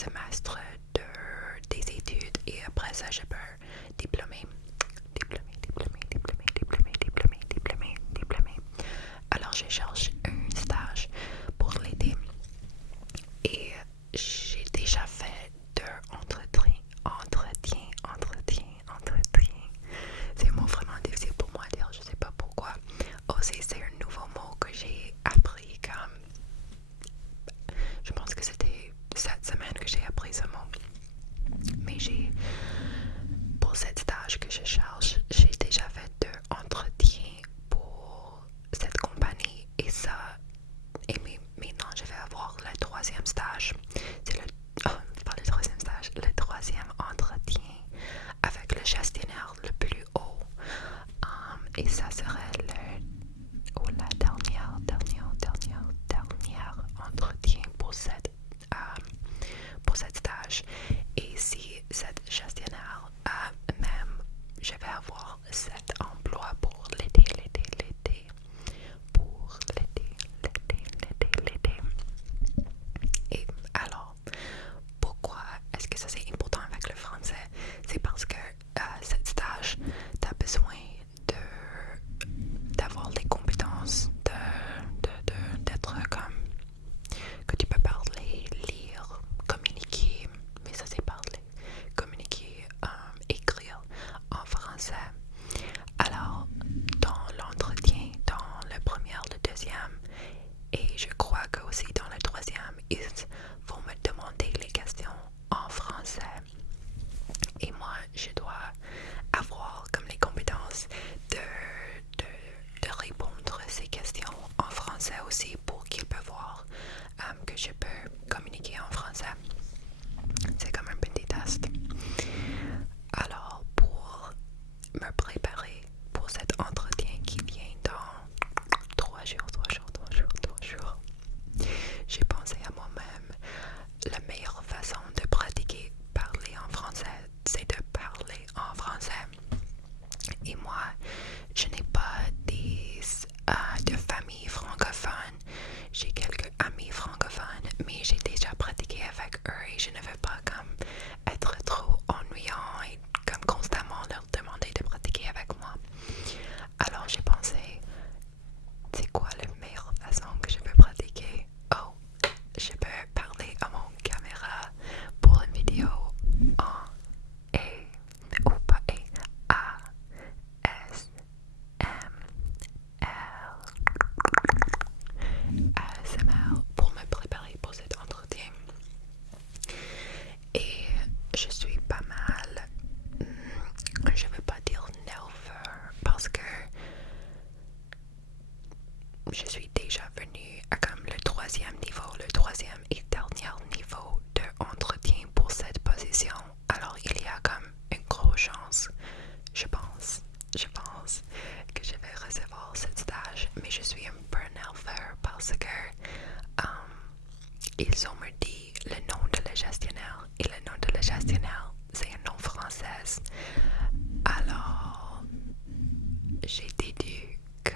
semestres des études et après ça, je peux diplômer. Alors, je cherche un stage pour l'été et j'ai déjà fait 2 entretiens. C'est un mot vraiment difficile pour moi à dire, je sais pas pourquoi. Aussi, c'est un nouveau mot que j'ai appris comme... Je pense que c'était cette semaine que j'ai appris ce mot. Mais pour cet stage que je cherche, j'ai déjà fait 2 entretiens pour cette compagnie et ça... Et maintenant, je vais avoir le 3e stage. C'est le... Oh, pas le 3e stage, le 3e entretien avec le gestionnaire le plus haut. Et ça serait la dernière entretien pour cette stage. Et si cette gestionnaire même, je vais avoir cet emploi pour l'été. Pour l'été. Et alors, pourquoi est-ce que ça c'est important avec le français? C'est parce que cette stage, tu as besoin d'avoir les compétences, d'être comme que tu peux parler, lire, communiquer, mais ça c'est parler, communiquer, écrire en français. Alors, dans l'entretien, dans le premier, le deuxième, et je crois que aussi dans le 3e, ils vont me demander les questions en français. Et moi, je dois avoir comme les compétences de répondre à ces questions en français aussi pour qu'ils peuvent voir que je peux communiquer en français. C'est comme un petit test. Alors, pour me préparer pour cet entretien qui vient dans 3 jours, j'ai pensé à moi-même, la meilleure façon de pratiquer parler en français, c'est de parler en français. Et moi, je n'ai pas de famille francophone. J'ai quelques amis francophones, mais j'ai déjà pratiqué avec eux et je ne veux pas comme être trop ennuyant et comme constamment leur demander de pratiquer avec moi. Alors j'ai pensé, c'est quoi la meilleure façon que je peux pratiquer? Oh, je peux parler à mon caméra pour une vidéo en ou pas A S M R ASMR pour me préparer pour cet entretien. Et je suis pas mal, je veux pas dire nerveux parce que je suis déjà venue à comme le 3e niveau, le 3e et dernier niveau de entretien pour cette position. Alors il y a comme une grosse chance, je pense que je vais recevoir cette stage, mais je suis un peu nerveux parce que ils ont me dit le nom de la gestionnaire et le nom de la gestionnaire c'est un nom français. Alors j'ai déduit que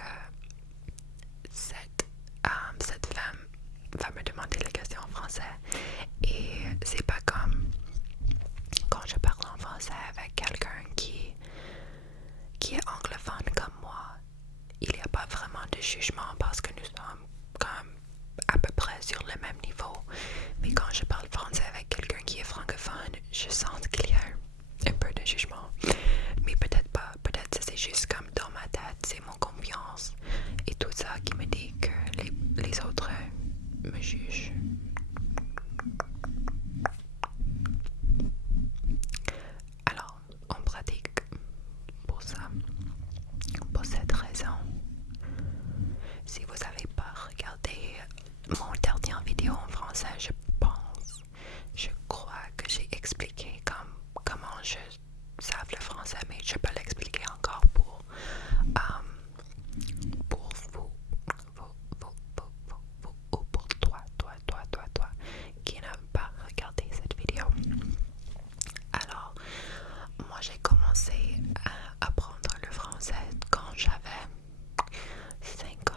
cette femme va me demander la question en français et c'est pas comme quand je parle en français avec quelqu'un qui est anglophone comme moi. Il n'y a pas vraiment de jugement parce que nous sommes comme à peu près sur le même niveau. Mais quand je parle français avec quelqu'un qui est francophone, je sens qu'il y a un peu de jugement. Mais peut-être pas, peut-être c'est juste comme dans ma tête, c'est mon confiance et tout ça qui me dit que les autres me jugent. Alors, on pratique pour ça, pour cette raison. Si vous n'avez pas regardé mon dernière vidéo en français, je crois que j'ai expliqué comment je savais le français, mais je peux l'expliquer encore pour vous, ou pour toi, qui n'a pas regardé cette vidéo. Alors, moi j'ai commencé à apprendre le français quand j'avais 5 ans,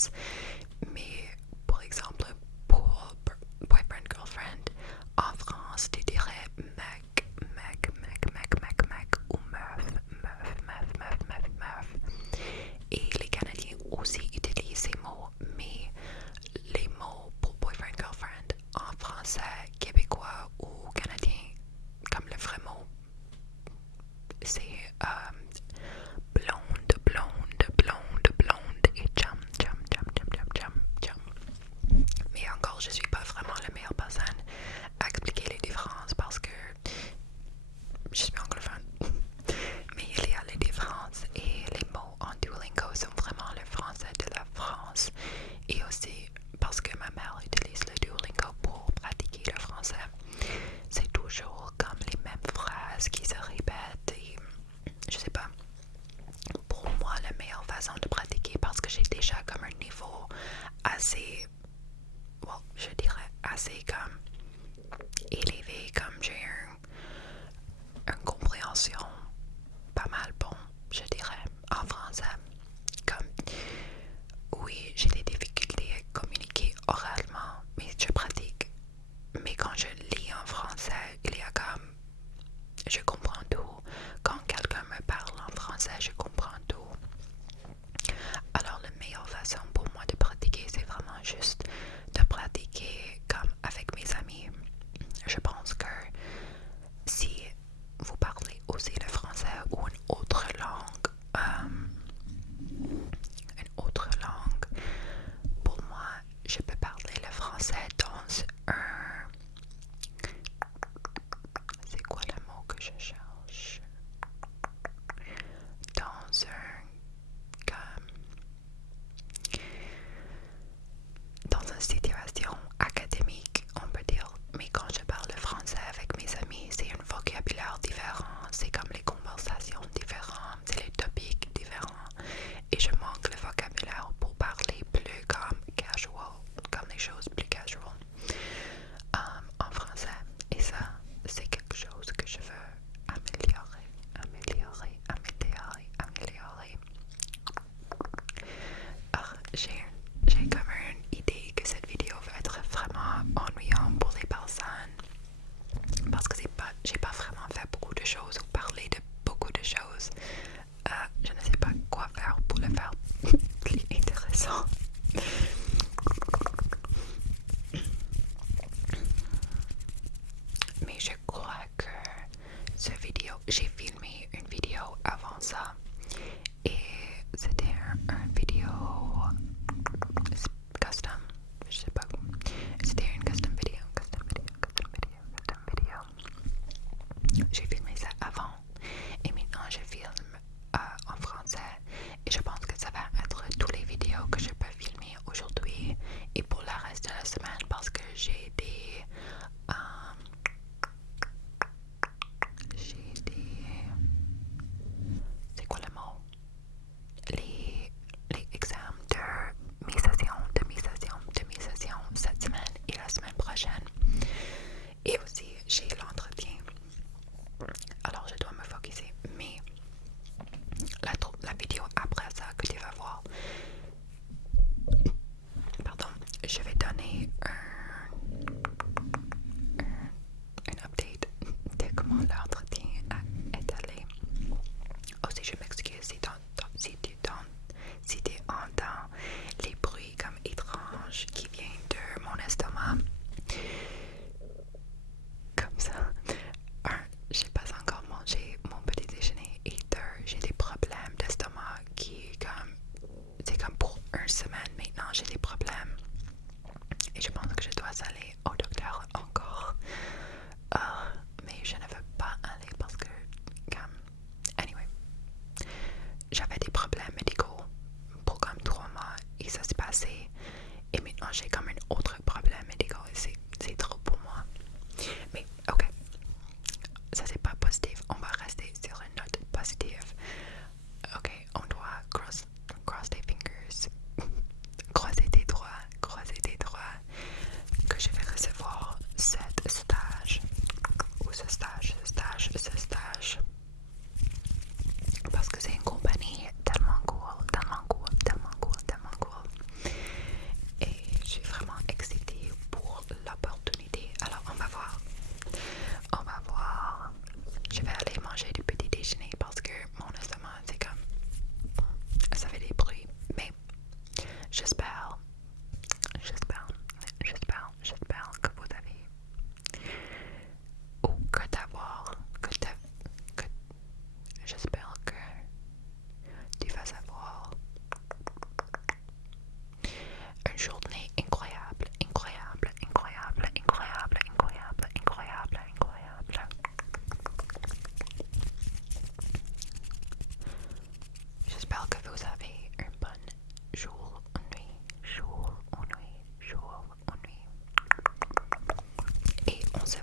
France. Mais par exemple, pour boyfriend, girlfriend, en France, tu dirais mec, ou meuf. Et les Canadiens aussi utilisent ces mots, mais les mots pour boyfriend, girlfriend en français, québécois ou canadien, comme le vrai mot, c'est blonde et jam. Mais encore, je suis pas vraiment la meilleure personne à expliquer les différences parce que je suis anglophone. Mais il y a les différences et les mots en Duolingo sont vraiment le français de la France. Et aussi parce que ma mère utilise le Duolingo pour pratiquer le français. C'est toujours comme les mêmes phrases qui se répètent et je sais pas. Pour moi, la meilleure façon de pratiquer parce que j'ai déjà comme un niveau assez, je dirais assez comme élevé, comme j'ai une compréhension pas mal bon, je dirais, en français. Comme, oui, j'ai des difficultés à communiquer oralement, mais je pratique. Mais quand je lis en français, il y a comme, je comprends tout. Quand quelqu'un me parle en français, je comprends tout. Alors la meilleure façon pour moi de pratiquer, c'est vraiment juste de pratiquer comme avec mes amis. Je pense que si vous parlez aussi le français ou une autre langue, pour moi, je peux parler le français dans un... C'est quoi le mot que je cherche? Dans un... comme... Dans une situation académique, on peut dire, mais quand je parle le français avec mes amis, c'est un vocabulaire différent, c'est comme les conversations différentes, c'est les topics différents, et je manque le vocabulaire pour parler plus comme casual, comme les choses plus casual en français, et ça, c'est quelque chose que je veux améliorer. J'ai comme une idée que cette vidéo va être vraiment ennuyante pour les personnes parce que j'ai pas vraiment fait beaucoup de choses ou parlé de beaucoup de choses. Je ne sais pas quoi faire pour le faire plus intéressant. Mais je crois que j'ai filmé une vidéo avant ça et c'était une vidéo custom, je sais pas, c'était une custom vidéo. J'ai filmé ça avant et maintenant je filme en français et je pense que ça va être toutes les vidéos que je peux filmer aujourd'hui et pour le reste de la semaine parce que j'ai des c'est quoi le mot? Les examens de mes sessions cette semaine et la semaine prochaine. Et aussi, j'ai l'entretien. Alors, je dois me focusser. Mais la vidéo après ça que tu vas voir, pardon, je vais donner un update de comment l'entretien est allé. Aussi, je m'excuse si tu entends les bruits comme étranges qui viennent de mon estomac. Comme ça. J'ai pas encore mangé mon petit déjeuner et j'ai des problèmes d'estomac c'est comme pour une semaine maintenant, j'ai des problèmes. Et je pense que je dois aller au docteur encore. Mais je ne veux pas aller parce que, anyway, j'avais des problèmes médicaux pour comme 3 mois et ça s'est passé. Et maintenant, j'ai comme un autre problème médical et c'est trop pour moi. Mais, ok, ça c'est pas positif. On va rester sur une note positive. Ok, on doit cross tes fingers. Croiser tes doigts que je vais recevoir j'espère que vous avez ou que d'avoir que j'espère que tu vas avoir une journée incroyable. J'espère que vous avez un bon jour ou nuit. Et on se